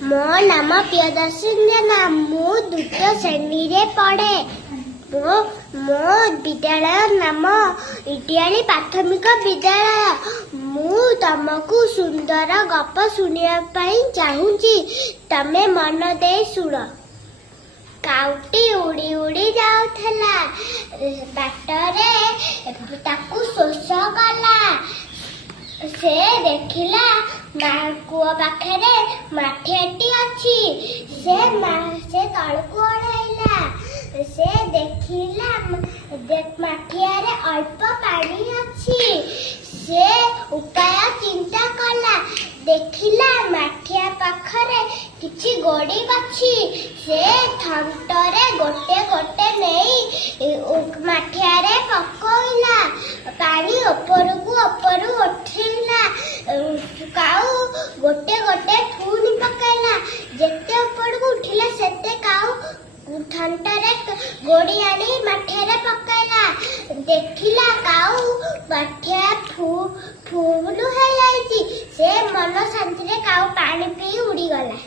ମୋ ନାମ ପ୍ରିୟଦର୍ଶିନୀ ଜେନା। ମୁଁ ଦ୍ୱିତୀୟ ଶ୍ରେଣୀରେ ପଢ଼େ। ମୋ ବିଦ୍ୟାଳୟ ନାମ ଇଟିଆଳି ପ୍ରାଥମିକ ବିଦ୍ୟାଳୟ। ମୁଁ ତମକୁ ସୁନ୍ଦର ଗପ ଶୁଣିବା ପାଇଁ ଚାହୁଁଛି। ତମେ ମନ ଦେଇ ଶୁଣ। କାଉଟି ଉଡ଼ି ଉଡ଼ି ଯାଉଥିଲା। ବାଟରେ ତାକୁ ଶୋଷ କଲା। ସେ ଦେଖିଲା କୂଅ ପାଖରେ ମାଠିଆଟି ଅଛି। ସେ ତଳକୁ ଓହ୍ଲାଇଲା। ସେ ଦେଖିଲା ମାଠିଆରେ ଅଳ୍ପ ପାଣି ଅଛି। ସେ ଉପାୟ ଚିନ୍ତା କଲା। ଦେଖିଲା ମାଠିଆ ପାଖରେ କିଛି ଗୋଡ଼ି ଅଛି। ସେ ଥଣ୍ଟରେ ଗୋଟେ ଗୋଟେ ନେଇ ମାଠିଆରେ ପକାଇଲା। ପାଣି ଉପରୁ ଉଠିଲା। କାଉ ଗୋଟେ ଗୋଟେ ପୁଣି ପକାଇଲା। ଯେତେ ଉପରକୁ ଉଠିଲା ସେତେ କାଉ ଥଣ୍ଟରେ ଗୋଡ଼ି ଆଣି ମାଠିଆରେ ପକାଇଲା। ଦେଖିଲା କାଉ ମାଠିଆ ଫୁଲ ହେଇଯାଇଛି। ସେ ମନ ଶାନ୍ତିରେ କାଉ ପାଣି ପିଇ ଉଡ଼ିଗଲା।